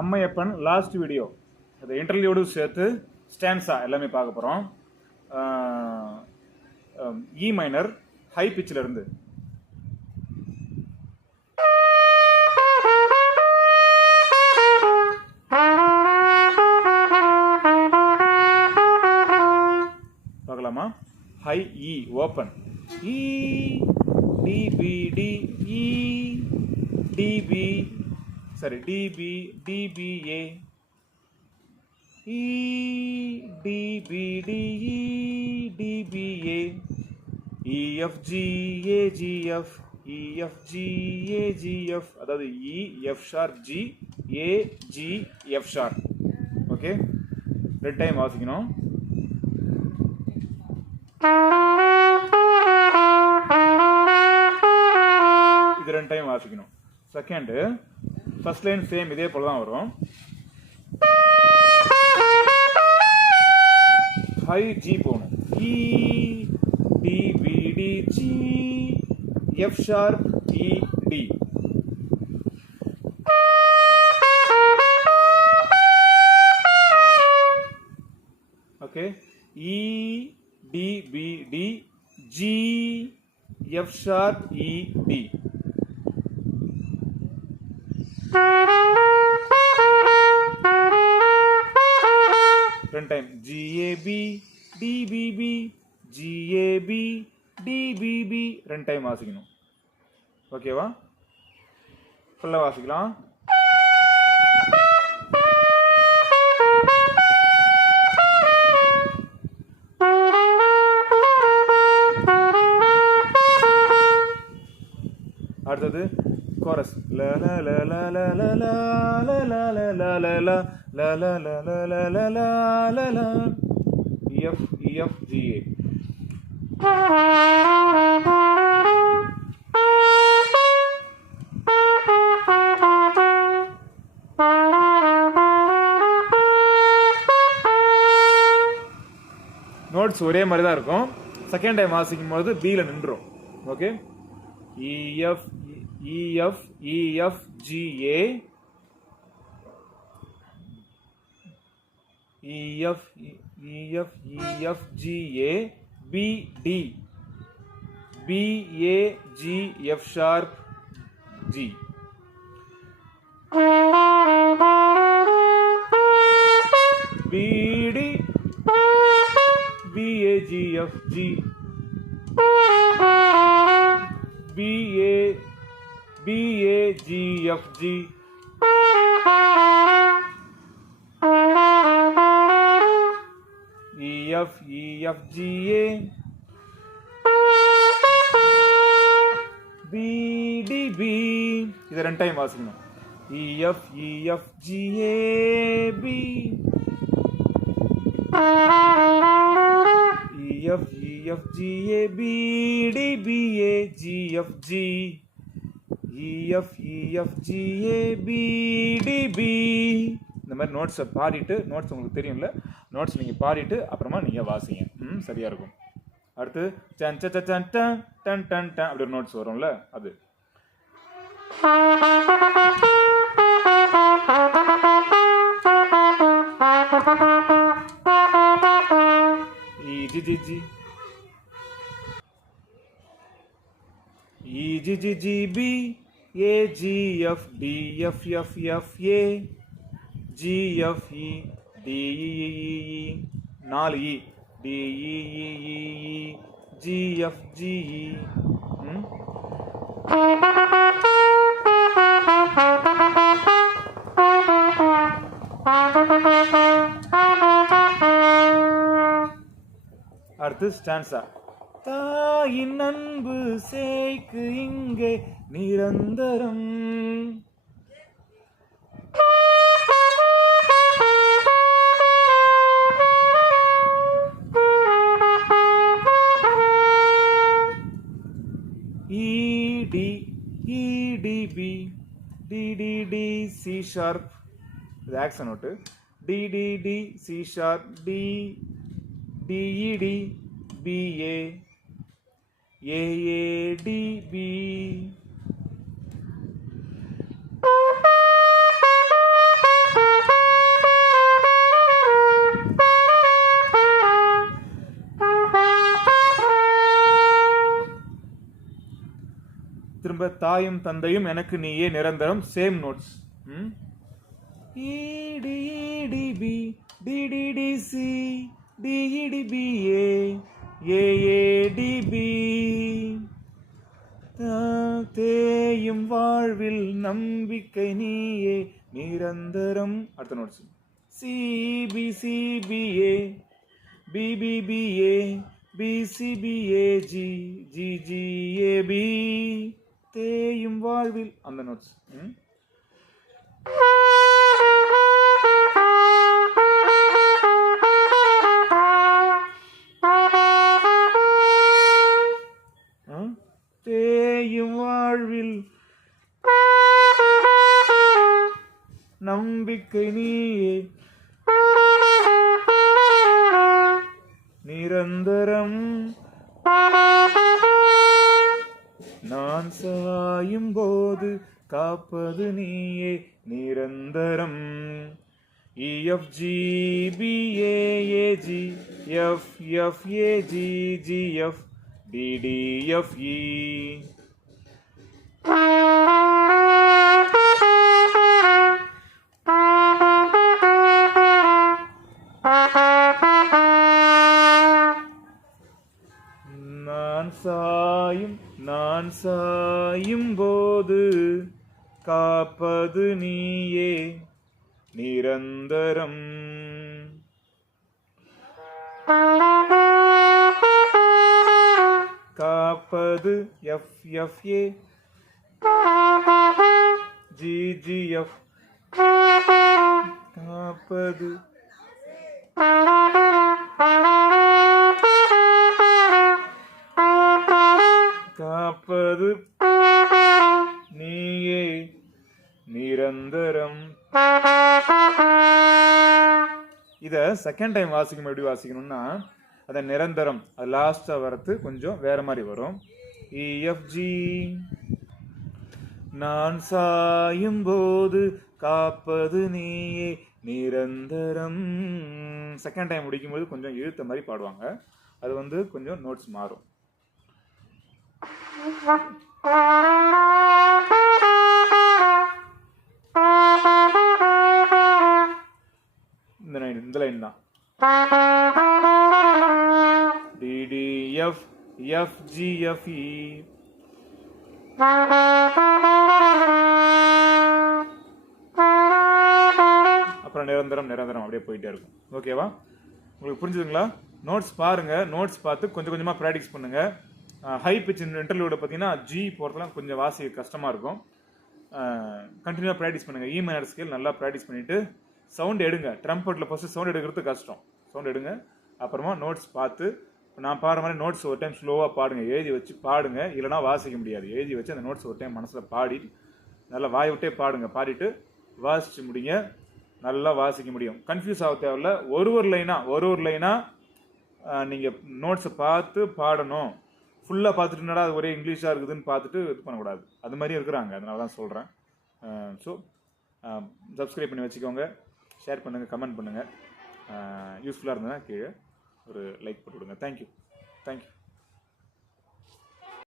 Ammaiyappan last video அது இன்டர்வியூடு சேர்த்து ஸ்டான்ஸா எல்லாமே பார்க்க போகிறோம். இ மைனர் ஹை பிச்சில் இருந்து பார்க்கலாமா? High E open E D B D E D B சரி D B D B A E D B D E D B A E F G A G F E F G A G F அதாவது E F sharp G A G F sharp. Okay, ரெண்டு time வாசிக்கணும். இது ரெண்டு time வாசிக்கணும். Second first line same இதே போல தான் வரும். ஹை ஜி போகணும். E D B D G F sharp E D. Okay, E D B D G F sharp E D. ரெண்டு time G A B D B B G A B D B B ரெண்டு time வாசிக்கணும். ஓகேவா? ஃபுல்லாக வாசிக்கலாம். அடுத்தது கோரஸ் ல ல ல ல ல ல ல ல ல ல ல ல ல ல ல ல ல ல ல எஃப் எஃப் ஜி ஏ. நோட்ஸ் ஒரே மாதிரி தான் இருக்கும். செகண்ட் டைம் வாசிக்கும் போது பியில் நின்றோம். Okay, E F E F E F G A E F E F E F G A B D B A G F sharp G. B D B A G F G B A B A G F G. E F E F G A B D B. இதை ரெண்டு time வாசிக்கணும். E F E F G A B E F E F G A B D B A G F G E F E F G A B D B. இந்த மாதிரி நோட்ஸை பாடிட்டு, notes உங்களுக்கு தெரியும்ல, notes நீங்கள் பாடிட்டு அப்புறமா நீங்கள் வாசிங்க. சரியாக இருக்கும். அடுத்து சன் ச சன் டன் டன் டன் டன் அப்படி ஒரு நோட்ஸ் வரும்ல, அது. G G G G G G B A G F D F F F A G F E D E நாலு E D E G F G E. அடுத்து ஸ்டான்ஸா. தாயின் அன்பு சேய்க்கு இங்கே நிரந்தரம். E D E D B D D D C sharp, இது action note. D D D C sharp D D E D B A A A D B. திரும்ப தாயும் தந்தையும் எனக்கு நீயே நிரந்தரம் சேம் நோட்ஸ் இடிடிபி டிடிடிசி டிஇடிபிஏ ஏஏடிபி தேயும் வாழ்வில் நம்பிக்கை நீயே நிரந்தரம் அடுத்த நோட்ஸ் சிபிசிபிஏ பிபிபிஏ பிசிபிஏஜி ஜிஜிஏபி தேயும் வாழ்வில் அந்த நோட்ஸ் தேயும் வாழ்வில் நம்பிக்கை நீயே நிரந்தரம் நான் சாயும் போது காப்பது நீயே நிரந்தரம் EFGBAAG FFAGGF DDFE நான் சாயும் போது காப்பது நீயே நிரந்தரம் காப்பது FFA GGF காப்பது காப்பது நீயே நிரந்தரம். இதை செகண்ட் டைம் வாசிக்கணும். எப்படி வாசிக்கணும்னா அதை நிரந்தரம் அது லாஸ்ட்டாக வரது கொஞ்சம் வேற மாதிரி வரும். EFG நான் சாயும் போது காப்பது நீயே நிரந்தரம். செகண்ட் டைம் முடிக்கும்போது கொஞ்சம் இழுத்த மாதிரி பாடுவாங்க. அது வந்து கொஞ்சம் நோட்ஸ் மாறும். இந்த லைன் தான் DDF FGFE அப்புறம் நிரந்தரம் நிரந்தரம் அப்படியே போயிட்டே இருக்கும். ஓகேவா? உங்களுக்கு புரிஞ்சுதுங்களா? நோட்ஸ் பாருங்க. நோட்ஸ் பார்த்து கொஞ்சம் கொஞ்சமாக ப்ராக்டிஸ் பண்ணுங்க. ஹை பிச் இன்டர்வியூட பார்த்தீங்கன்னா ஜி போகிறதுலாம் கொஞ்சம் வாசி கஷ்டமாக இருக்கும். கண்டினியூவாக ப்ராக்டிஸ் பண்ணுங்கள். மைனர் ஸ்கேல் நல்லா ப்ராக்டிஸ் பண்ணிவிட்டு சவுண்ட் எடுங்க. ட்ரம்பட்டில் ஃபஸ்ட்டு சவுண்ட் எடுக்கிறது கஷ்டம். சவுண்ட் எடுங்க. அப்புறமா நோட்ஸ் பார்த்து நான் பாடுற மாதிரி நோட்ஸ் ஒரு டைம் ஸ்லோவாக பாடுங்க. எழுதி வச்சு பாடுங்க. இல்லைனா வாசிக்க முடியாது. எழுதி வச்சு அந்த நோட்ஸ் ஒரு டைம் மனசில் பாடி நல்லா வாய் விட்டே பாடுங்க. பாடிட்டு வாசிச்சு முடிங்க. நல்லா வாசிக்க முடியும். கன்ஃபியூஸ் ஆக தேவையில்ல. ஒரு லைனாக நீங்கள் நோட்ஸை பார்த்து பாடணும். ஃபுல்லாக பார்த்துட்டுனாடா அது ஒரே இங்கிலீஷாக இருக்குதுன்னு பார்த்துட்டு இது பண்ணக்கூடாது. அது மாதிரி இருக்கிறாங்க. அதனால தான் சொல்கிறேன். ஸோ சப்ஸ்கிரைப் பண்ணி வச்சுக்கோங்க. ஷேர் பண்ணுங்கள், கமெண்ட் பண்ணுங்கள். யூஸ்ஃபுல்லாக இருந்ததுன்னா கீழே ஒரு லைக் போட்டு விடுங்க. தேங்க்யூ.